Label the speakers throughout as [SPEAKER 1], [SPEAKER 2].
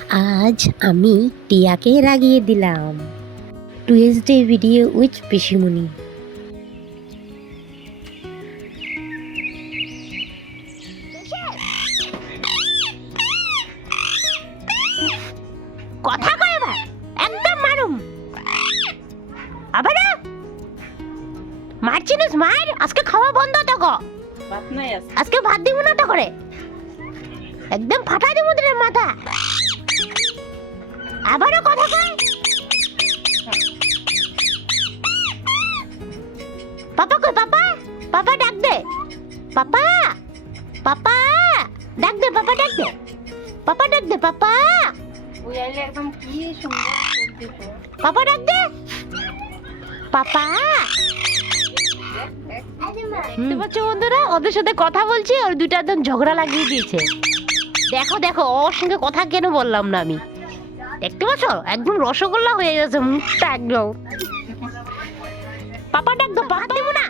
[SPEAKER 1] আজ আমি টিয়াকে রাগিয়ে দিলাম। টুয়েসডে ভিডিও উইথ পিসিমণি।
[SPEAKER 2] কথা কয় এবার একদম মারুম। আবার মারছিনিস মার আজকে খাওয়া বন্ধ তো গো আজকে। ভাত দিব না তো করে একদম ফাটাই দিব তোর মাথা আবারও কথা কয়। পাপা কই পাপা? পাপা ডাক দে। পাপা? পাপা? ডাক দে পাপা ডাক দে। পাপা ডাক দে পাপা।
[SPEAKER 3] ওই আইলে একদম কি সুন্দর
[SPEAKER 2] পাপা ডাক দে। পাপা? দেখতে পাচ্ছ বন্ধুরা ওদের সাথে কথা বলছি আর দুইটা একদম ঝগড়া লাগিয়ে দিয়েছে। দেখো দেখো, ওর সঙ্গে কথা কেন বললাম না আমি? দেখতে পাচ্ছ? একদম রসগোল্লা হয়ে গেছে, মুখটা একদম। পাপা ডাক দো পাপা দিব না।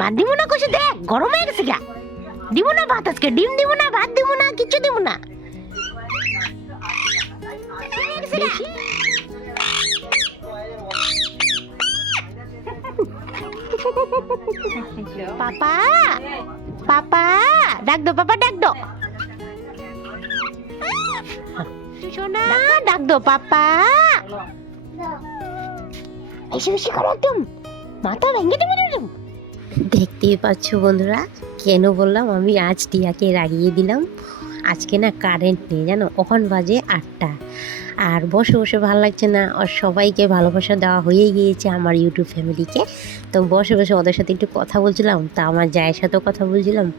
[SPEAKER 2] বাদ দিব না কিছু দেখ, গরম হয়ে গেছে গা। দিব না ভাত আজকে, ডিম দিব না, ভাত দিব না কিছু দিব পাপা পাপা ডাক দো পাপা ডাক দো সোনা ডাক দো পাপা এসে বেশি করো একদম। মাথা ভেঙে দেবো একদম।
[SPEAKER 1] দেখতেই পাচ্ছ বন্ধুরা কেন বললাম আমি আজ টিয়াকে রাগিয়ে দিলাম। আজকে না কারেন্ট নেই, জানো? ওখান বাজে আটটা। আর বসে বসে ভালো লাগছে না। আর সবাইকে ভালোবাসা দেওয়া হয়ে গিয়েছে আমার ইউটিউব ফ্যামিলিকে তো বসে বসে ওদের সাথে একটু কথা বলছিলাম। তা আমার জায়ের সাথেও কথা বলছিলাম।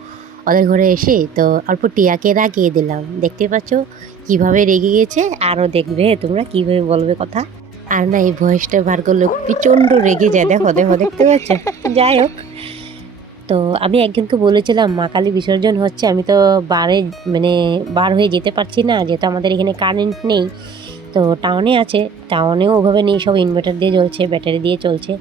[SPEAKER 1] ওদের ঘরে এসে তো অল্প টিয়াকে রাগিয়ে দিলাম। দেখতে পাচ্ছ কীভাবে রেগে গেছে? আরও দেখবে তোমরা কীভাবে বলবে কথা। আর না, এই ভয়েসটা বার করলে প্রচণ্ড রেগে যায়। দেখো দেখো, দেখতে পাচ্ছ? যাই হোক। তো আমি একজনকে বলেছিলাম, মা কালী বিসর্জন হচ্ছে, আমি তো বারে মানে বার হয়ে যেতে পারছি না, যেহেতু আমাদের এখানে কারেন্ট নেই, তো টাউনে আছে টাউনেও ওভাবে নেই, সব ইনভার্টার দিয়ে চলছে ব্যাটারি দিয়ে চলছে।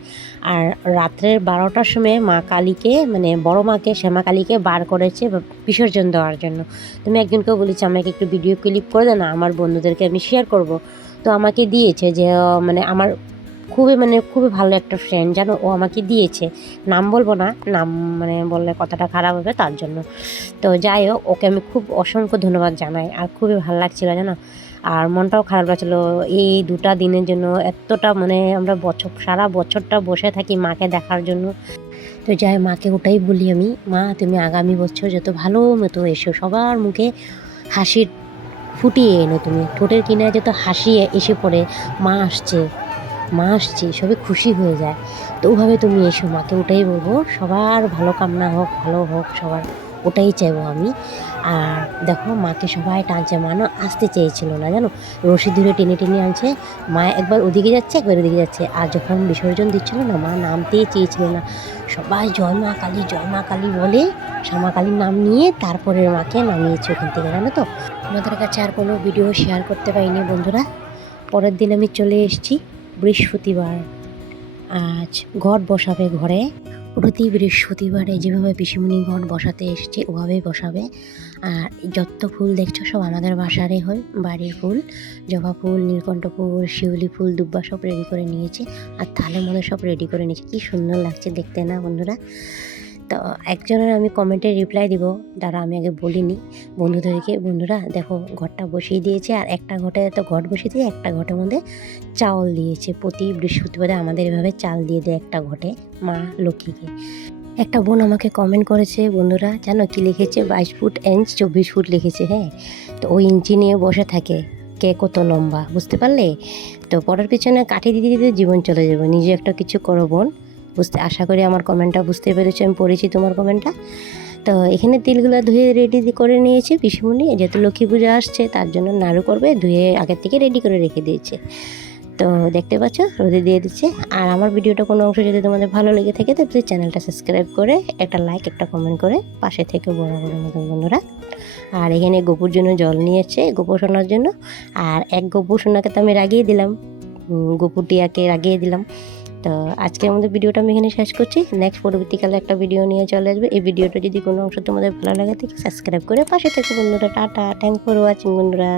[SPEAKER 1] আর রাত্রের বারোটার সময় মা কালীকে মানে বড় মাকে, শ্যামা কালীকে বার করেছে বিসর্জন দেওয়ার জন্য। তুমি একজনকে বলেছি, আমাকে একটু ভিডিও ক্লিপ করে দেন আমার বন্ধুদেরকে আমি শেয়ার করব। তো আমাকে দিয়েছে যে মানে আমার খুবই মানে খুবই ভালো একটা ফ্রেন্ড জানো ও আমাকে দিয়েছে। নাম বলব না, নাম মানে বললে কথাটা খারাপ হবে তার জন্য। তো যাই হোক, ওকে আমি খুব অসংখ্য ধন্যবাদ জানাই, আর খুবই ভালো লাগছিল জানো? আর মনটাও খারাপ লাগছিল, এই দুটা দিনের জন্য এতটা মানে আমরা বছর, সারা বছরটা বসে থাকি মাকে দেখার জন্য। তো যাই মাকে ওটাই বলি আমি, মা, তুমি আগামী বছর যত ভালো মতো এসো, সবার মুখে হাসির ফুটিয়ে এনো তুমি। ঠোঁটের কিনারে যত হাসি এসে পড়ে, মা আসছে। মা আসছে সবাই খুশি হয়ে যায়। তো ওভাবে তুমি এসো, মাকে ওটাই বলব, সবার ভালো কামনা হোক, ভালো হোক, সবার ওটাই চাইব আমি। আর দেখো, মাকে সবাই টানছে মানো আসতে চেয়েছিল না, জানো? রশি ধরে টেনে টেনে আনছে, মা একবার ওদিকে যাচ্ছে, একবার ওদিকে যাচ্ছে। আর যখন বিসর্জন দিচ্ছিল না, মা নামতেই চেয়েছিল না। সবাই জয় মা কালী, জয় মা কালী বলে শ্যামা কালীর নাম নিয়ে তারপরে মাকে নামিয়েছে ওখান থেকে, জানো তো? আমাদের কাছে আর কোনো ভিডিও শেয়ার করতে পারিনি বন্ধুরা। পরের দিন আমি চলে এসেছি। বৃহস্পতিবার। আজ ঘট বসাবে ঘরে। প্রতি বৃহস্পতিবারে যেভাবে পিসিমণি ঘট বসাতে এসছে, ওভাবেই বসাবে। আর যত ফুল দেখছ, সব আমাদের বাসারে হয়। বাড়ির ফুল, জবা ফুল, নীলকণ্ঠ ফুল, শিউলি ফুল, দুব্বা সব রেডি করে নিয়েছে। আর থালের মধ্যে সব রেডি করে নিয়েছে। কি সুন্দর লাগছে দেখতে না বন্ধুরা? তো একজনের আমি কমেন্টে রিপ্লাই দিব। দ্বারা আমি আগে বলিনি। বন্ধুদেরকে, বন্ধুরা, দেখো, ঘরটা বসিয়ে দিয়েছে আর একটা ঘটে তো ঘট বসিয়ে দিয়ে একটা ঘটের মধ্যে চাউল দিয়েছে। প্রতি বৃহস্পতিবারে আমাদের এভাবে চাল দিয়ে দেয় একটা ঘটে মা লক্ষ্মীকে। একটা বোন আমাকে কমেন্ট করেছে, বন্ধুরা, জানো কি লিখেছে? বাইশ ফুট ইঞ্চ চব্বিশ ফুট লিখেছে হ্যাঁ? তো ওই ইঞ্চি নিয়ে বসে থাকে। কে কত লম্বা, বুঝতে পারলে? তো পরের পিছনে কাঠি দিতে দিতে জীবন চলে যাবে। নিজে একটা কিছু করো বোন। বুঝতে আশা করি আমার কমেন্টটা বুঝতে পেরেছ আমি পড়েছি তোমার কমেন্টটা। তো এখানে তিলগুলো ধুয়ে রেডি করে নিয়েছে পিসিমুনি যেহেতু লক্ষ্মী পূজা আসছে তার জন্য নাড়ু করবে ধুয়ে আগের থেকে রেডি করে রেখে দিয়েছে। তো দেখতে পাচ্ছ রোদে দিয়ে দিচ্ছে। আর আমার ভিডিওটা কোনো অংশ যদি তোমাদের ভালো লেগে থাকে তো প্লিজ চ্যানেলটা সাবস্ক্রাইব করে একটা লাইক একটা কমেন্ট করে পাশে থেকে বড় বড় মতন বন্ধুরা। আর এখানে গোপুর জন্য জল নিয়েছে গোপু সোনার জন্য। আর এক গোপু সোনাকে তো আমি রাগিয়ে দিলাম। উম, গোপু টিয়াকে রাগিয়ে দিলাম। তো আজকে আমাদের ভিডিওটা আমি এখানে শেষ করছি। নেক্সট পরবর্তীকালে একটা ভিডিও নিয়ে চলে আসবে। এই ভিডিওটা যদি কোনো অংশ তোমাদের ভালো লাগে থাকে সাবস্ক্রাইব করে পাশে থেকে বন্ধুরা। টাটা থ্যাংক ফর ওয়াচিং বন্ধুরা।